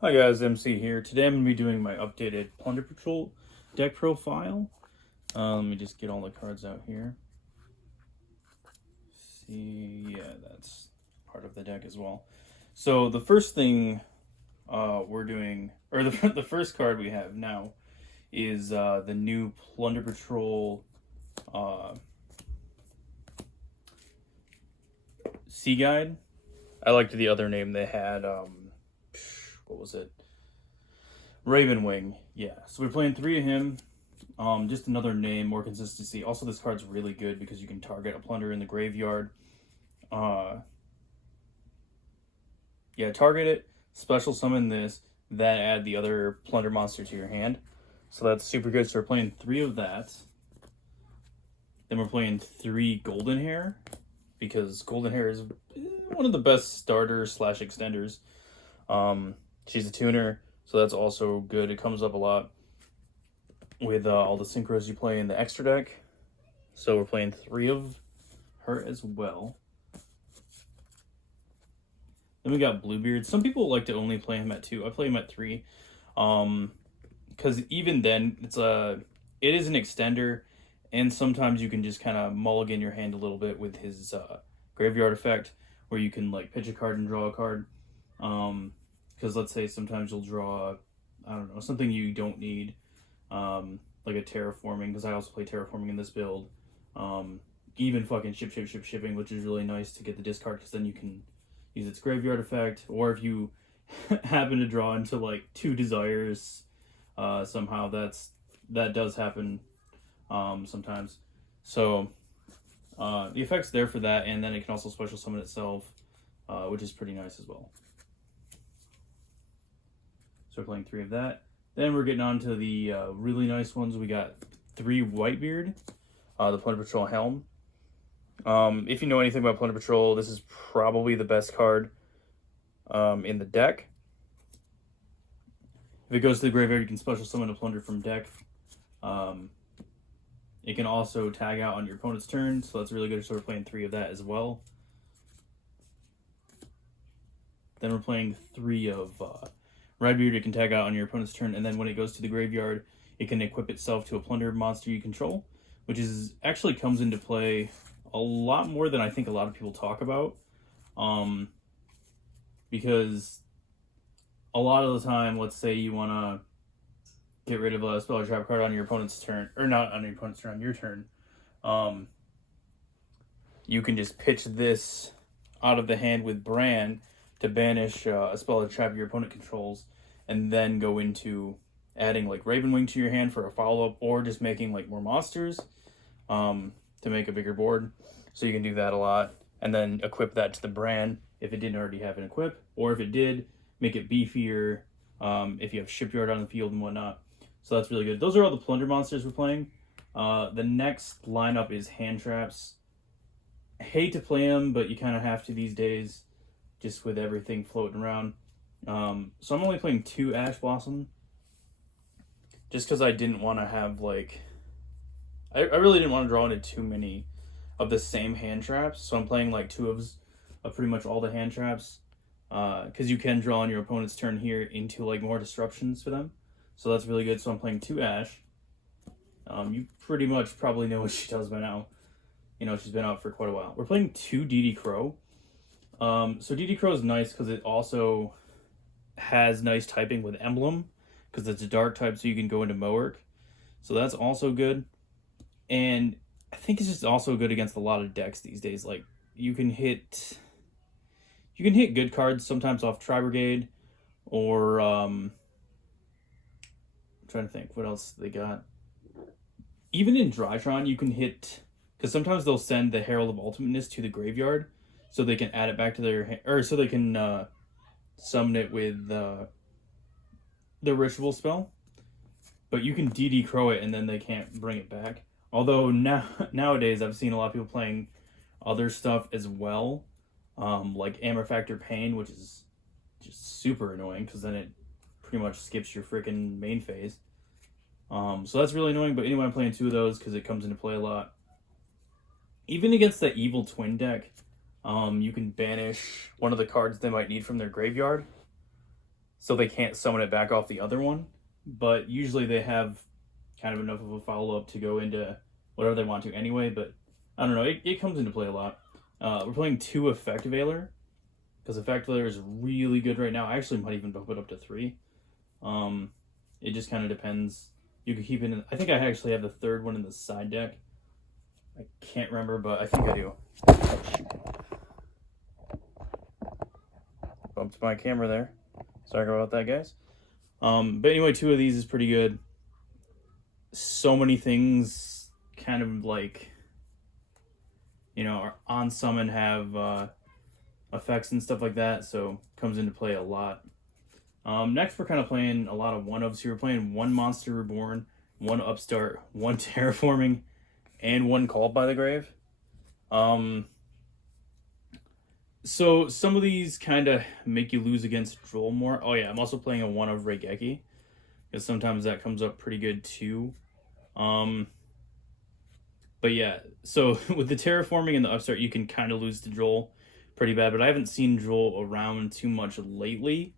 Hi guys, MC here. Today I'm going to be doing my updated Plunder Patrol deck profile. Let me just get all the cards out here. See, yeah, that's part of the deck as well. So the first thing we're doing, or the first card we have now is the new Plunder Patrol Sea Guide. I liked the other name they had. What was it? Ravenwing. Yeah. So we're playing 3 of him. Just another name, more consistency. Also, this card's really good because you can target a plunder in the graveyard. Yeah, target it, special summon this, then add the other plunder monster to your hand. So that's super good. So we're playing 3 of that. Then we're playing 3 Golden Hair, because Golden Hair is one of the best starters / extenders. She's a tuner, so that's also good. It comes up a lot with all the synchros you play in the extra deck. So we're playing 3 of her as well. Then we got Bluebeard. Some people like to only play him at 2. I play him at 3. Because even then, it is an extender, and sometimes you can just kind of mulligan your hand a little bit with his graveyard effect, where you can like pitch a card and draw a card. Because let's say sometimes you'll draw, I don't know, something you don't need, like a terraforming, because I also play terraforming in this build. Even fucking shipping, which is really nice to get the discard, because then you can use its graveyard effect, or if you happen to draw into like 2 desires, somehow that does happen sometimes. So the effect's there for that, and then it can also special summon itself, which is pretty nice as well. So we're playing 3 of that. Then we're getting on to the really nice ones. We got 3 Whitebeard, the Plunder Patrol Helm. If you know anything about Plunder Patrol, this is probably the best card in the deck. If it goes to the graveyard, you can special summon a Plunder from deck. It can also tag out on your opponent's turn, so that's really good. So we're playing 3 of that as well. Then we're playing 3 of Redbeard. It can tag out on your opponent's turn, and then when it goes to the graveyard, it can equip itself to a plunder monster you control, which is actually comes into play a lot more than I think a lot of people talk about, because a lot of the time, let's say you want to get rid of a spell or trap card on your opponent's turn, or not on your opponent's turn, on your turn, you can just pitch this out of the hand with Bran to banish a spell or trap your opponent controls, and then go into adding like Ravenwing to your hand for a follow-up, or just making like more monsters to make a bigger board. So you can do that a lot, and then equip that to the Bran if it didn't already have an equip, or if it did, make it beefier if you have Shipyard on the field and whatnot. So that's really good. Those are all the plunder monsters we're playing. The next lineup is hand traps. I hate to play them, but you kind of have to these days, just with everything floating around. So I'm only playing 2 Ash Blossom, just because I didn't want to have like, I really didn't want to draw into too many of the same hand traps. So I'm playing like 2 of pretty much all the hand traps, because you can draw on your opponent's turn here into like more disruptions for them. So that's really good. So I'm playing 2 Ash. You pretty much probably know what she does by now. You know, she's been out for quite a while. We're playing 2 DD Crow. So DD Crow is nice because it also has nice typing with Emblem, because it's a dark type, so you can go into Mowerk. So that's also good. And I think it's just also good against a lot of decks these days. Like, you can hit good cards sometimes off Tri-Brigade, or I'm trying to think what else they got. Even in Drytron, you can hit, because sometimes they'll send the Herald of Ultimateness to the graveyard. so they can add it back to their hand, or so they can summon it with the ritual spell. But you can DD Crow it and then they can't bring it back. Although nowadays I've seen a lot of people playing other stuff as well, like Amber Factor Pain, which is just super annoying because then it pretty much skips your freaking main phase. So that's really annoying. But anyway, I'm playing 2 of those because it comes into play a lot. Even against that Evil Twin deck, you can banish one of the cards they might need from their graveyard, so they can't summon it back off the other one. But usually they have kind of enough of a follow-up to go into whatever they want to anyway. But I don't know, it comes into play a lot. We're playing 2 Effect Veiler, because Effect Veiler is really good right now. I actually might even bump it up to 3. It just kind of depends. You can keep it in, I think I actually have the 3rd one in the side deck. I can't remember, but I think I do. Oh, shoot. Bumped my camera there. Sorry about that, guys. But anyway, 2 of these is pretty good. So many things kind of like, you know, on summon have effects and stuff like that, so comes into play a lot. Next, we're kind of playing a lot of 1-ofs here. We're playing 1 Monster Reborn, 1 Upstart, 1 Terraforming, and 1 Called by the Grave. So some of these kind of make you lose against Droll more. Oh yeah, I'm also playing a 1 of Regeki, because sometimes that comes up pretty good too. But yeah, so with the Terraforming and the Upstart, you can kind of lose to Droll pretty bad, but I haven't seen Droll around too much lately.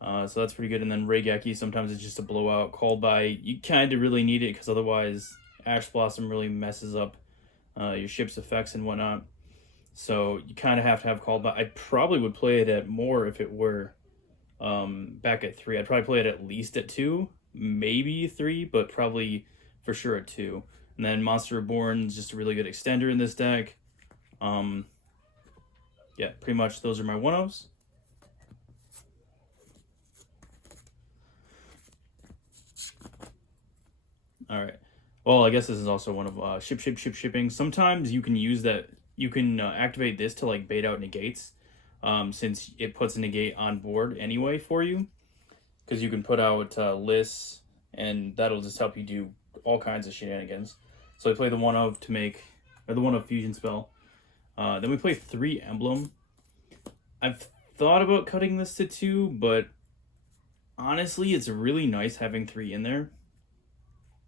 So that's pretty good. And then Regeki, sometimes it's just a blowout. Called by, you kind of really need it, because otherwise Ash Blossom really messes up your ship's effects and whatnot. So you kind of have to have Called by. I probably would play it at more if it were back at 3. I'd probably play it at least at 2, maybe 3, but probably for sure at 2. And then Monster Reborn is just a really good extender in this deck. Yeah, pretty much those are my 1-ofs. All right. Well, I guess this is also one of shipping. Sometimes you can use that. You can activate this to like bait out negates, since it puts a negate on board anyway for you, because you can put out lists, and that'll just help you do all kinds of shenanigans. So I play the 1-of to make, or the 1-of fusion spell. Then we play 3 Emblem. I've thought about cutting this to 2, but honestly, it's really nice having 3 in there.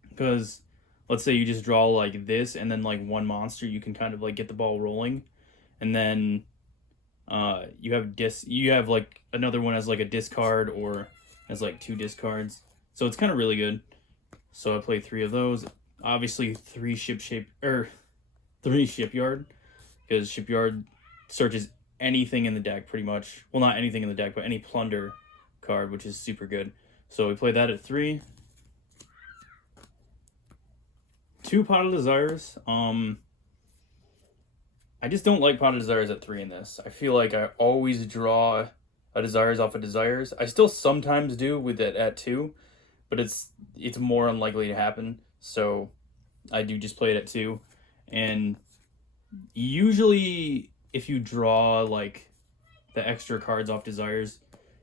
Because let's say you just draw like this and then like 1 monster, you can kind of like get the ball rolling. And then you have like another one as like a discard, or as like 2 discards. So it's kind of really good. So I play 3 of those. Obviously 3 Shipyard, because Shipyard searches anything in the deck pretty much. Well, not anything in the deck, but any plunder card, which is super good. So we play that at 3. 2 Pot of Desires. I just don't like Pot of Desires at 3 in this. I feel like I always draw a Desires off of Desires. I still sometimes do with it at 2, but it's more unlikely to happen. So I do just play it at 2. And usually if you draw like the extra cards off Desires,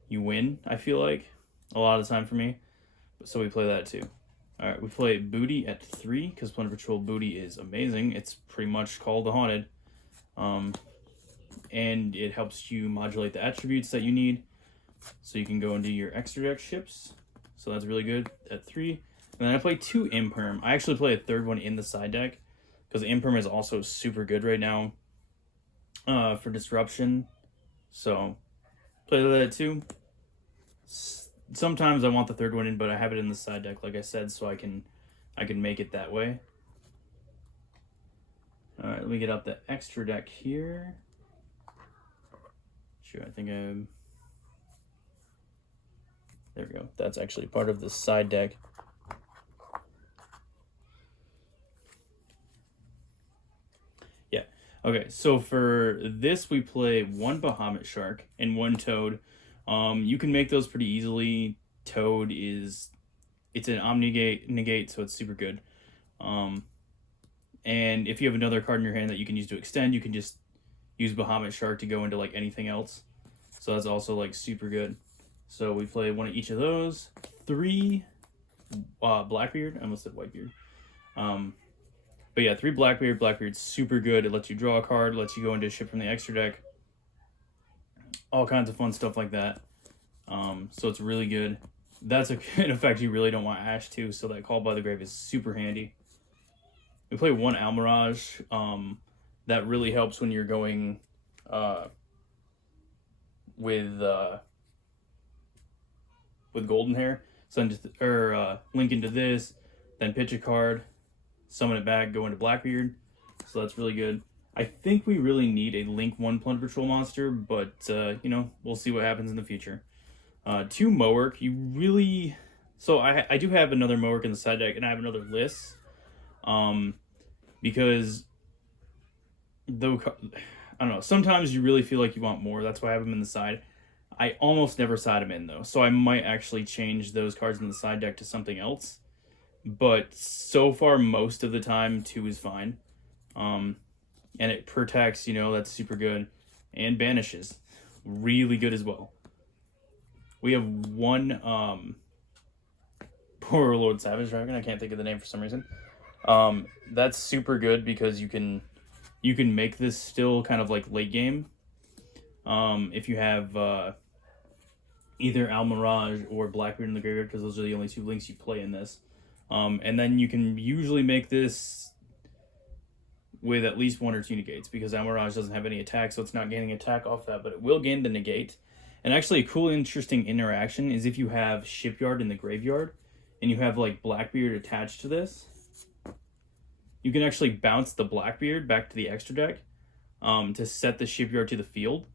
you win, I feel like. A lot of the time for me. So we play that at 2. Alright, we play Booty at 3, because Plunder Patrol Booty is amazing. It's pretty much called the Haunted. And it helps you modulate the attributes that you need, so you can go and do your extra deck ships. So that's really good at 3. And then I play 2 Imperm. I actually play a 3rd one in the side deck, because Imperm is also super good right now for Disruption. So play that at 2. Sometimes I want the 3rd one in, but I have it in the side deck, like I said, so I can make it that way. All right, let me get out the extra deck here. Sure, I think I'm... There we go. That's actually part of the side deck. Yeah. Okay, so for this we play 1 Bahamut Shark and 1 Toad. You can make those pretty easily. Toad it's an negate, so it's super good. And if you have another card in your hand that you can use to extend, you can just use Bahamut Shark to go into like anything else. So that's also like super good. So we play one of each of those. 3 Blackbeard. I almost said Whitebeard. But yeah, 3 Blackbeard. Blackbeard's super good. It lets you draw a card, lets you go into a ship from the extra deck. All kinds of fun stuff like that. So it's really good. That's an effect you really don't want Ash too, so that Call by the Grave is super handy. We play 1 Almirage. That really helps when you're going with Golden Hair. Send link into this, then pitch a card, summon it back, go into Blackbeard. So that's really good. I think we really need a Link 1 Plunder Patrol monster, but you know, we'll see what happens in the future. 2 Mowerk. You really... So I do have another Mowerk in the side deck, and I have another list. Because though I don't know, sometimes you really feel like you want more. That's why I have them in the side. I almost never side them in though, so I might actually change those cards in the side deck to something else. But so far, most of the time, 2 is fine. And it protects, you know, that's super good, and banishes, really good as well. We have 1 Poor Lord Savage Dragon. I can't think of the name for some reason. That's super good because you can make this still kind of like late game. If you have either Almirage or Blackbeard in the graveyard, because those are the only 2 links you play in this. And then you can usually make this with at least 1 or 2 negates, because Almirage doesn't have any attack, so it's not gaining attack off that, but it will gain the negate. And actually a cool, interesting interaction is if you have Shipyard in the graveyard, and you have like Blackbeard attached to this, you can actually bounce the Blackbeard back to the extra deck to set the Shipyard to the field.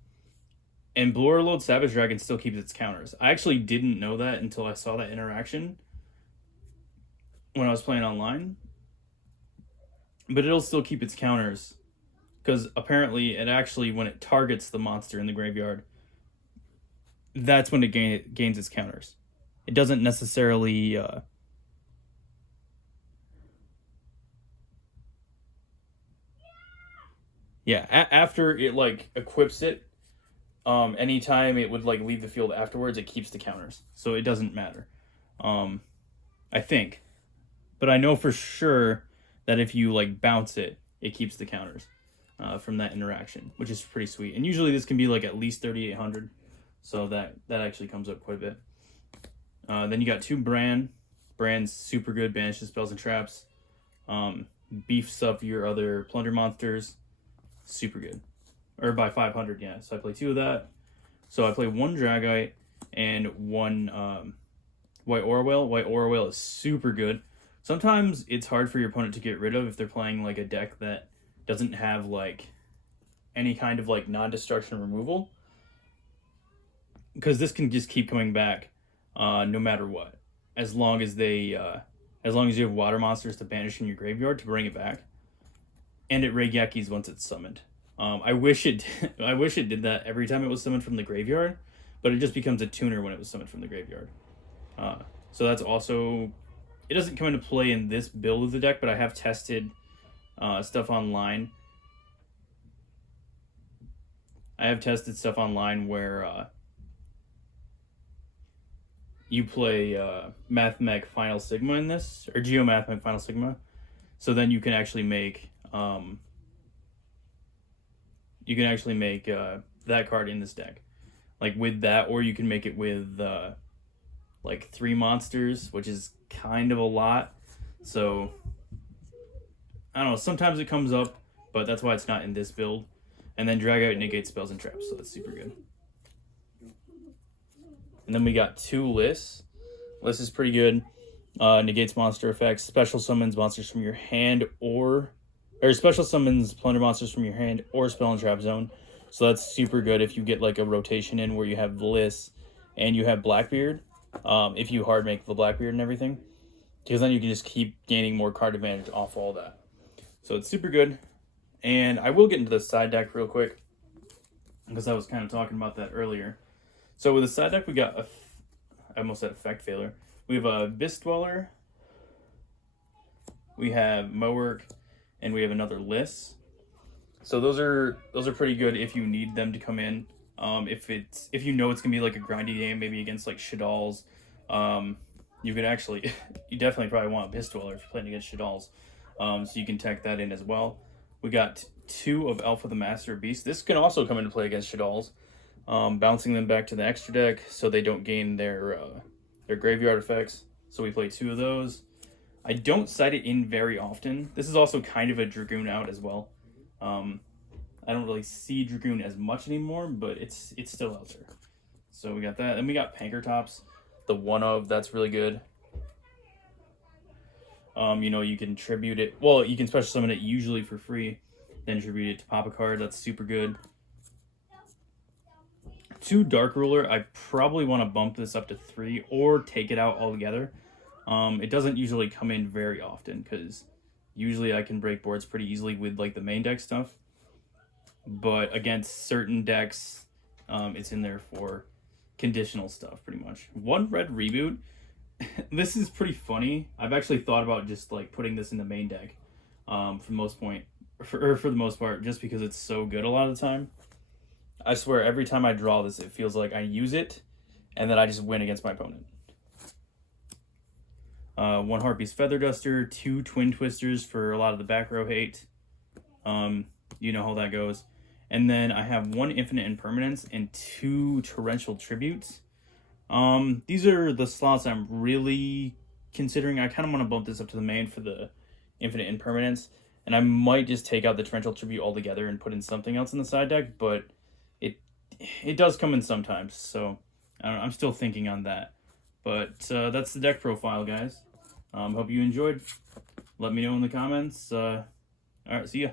And Blue Overload Savage Dragon still keeps its counters. I actually didn't know that until I saw that interaction when I was playing online. But it'll still keep its counters, because apparently it actually, when it targets the monster in the graveyard, that's when it gains its counters. It doesn't necessarily... after it like equips it, anytime it would like leave the field afterwards, it keeps the counters, so it doesn't matter. I think, but I know for sure that if you like bounce it, it keeps the counters from that interaction, which is pretty sweet. And usually this can be like at least 3,800, so that actually comes up quite a bit. Then you got 2 Brand's super good, banishes spells and traps, beefs up your other plunder monsters. Super good. Or by 500, yeah. So I play 2 of that. So I play 1 Dragite and 1 White Aura Whale. White Aura Whale is super good. Sometimes it's hard for your opponent to get rid of if they're playing like a deck that doesn't have like any kind of like non-destruction removal, because this can just keep coming back no matter what, as long as you have water monsters to banish in your graveyard to bring it back. And it Reigekis once it's summoned. I wish it did that every time it was summoned from the graveyard, but it just becomes a tuner when it was summoned from the graveyard. So that's also... It doesn't come into play in this build of the deck, but I have tested stuff online. I have tested stuff online where you play Mathmech Final Sigma in this, or Geomathmech Final Sigma. So then you can actually make that card in this deck, like with that, or you can make it with like 3 monsters, which is kind of a lot. So I don't know, sometimes it comes up, but that's why it's not in this build. And then drag out negate spells and traps, so that's super good. And then we got 2 lists. List is pretty good. Negates monster effects, special summons monsters from your hand, or special summons plunder monsters from your hand or spell and trap zone. So that's super good if you get like a rotation in where you have the list and you have Blackbeard. If you hard make the Blackbeard and everything, because then you can just keep gaining more card advantage off all that. So it's super good. And I will get into the side deck real quick, because I was kind of talking about that earlier. So with the side deck, we got I almost said effect failure. We have a Abyss Dweller, we have Mowerk, and we have another Liss. So those are pretty good if you need them to come in. If you know it's gonna be like a grindy game, maybe against like Shaddolls, you could actually you definitely probably want a Pistoler if you're playing against Shaddolls. So you can tech that in as well. We got 2 of Alpha the Master Beast. This can also come into play against Shaddolls, bouncing them back to the extra deck so they don't gain their graveyard effects. So we play 2 of those. I don't side it in very often. This is also kind of a Dragoon out as well. I don't really see Dragoon as much anymore, but it's still out there. So we got that. And we got Panker Tops. The one of, that's really good. You know, you can tribute it. Well, you can special summon it usually for free. Then tribute it to pop a card. That's super good. 2 Dark Ruler. I probably want to bump this up to 3 or take it out altogether. It doesn't usually come in very often because usually I can break boards pretty easily with like the main deck stuff. But against certain decks, it's in there for conditional stuff pretty much. 1 red reboot. This is pretty funny. I've actually thought about just like putting this in the main deck for the most part, just because it's so good a lot of the time. I swear every time I draw this, it feels like I use it and then I just win against my opponent. 1 Harpy's Feather Duster, 2 Twin Twisters for a lot of the back row hate. You know how that goes. And then I have 1 Infinite Impermanence and 2 Torrential Tributes. These are the slots I'm really considering. I kind of want to bump this up to the main for the Infinite Impermanence. And I might just take out the Torrential Tribute altogether and put in something else in the side deck. But it does come in sometimes. So I don't know, I'm still thinking on that. But that's the deck profile, guys. Hope you enjoyed. Let me know in the comments. All right, see ya.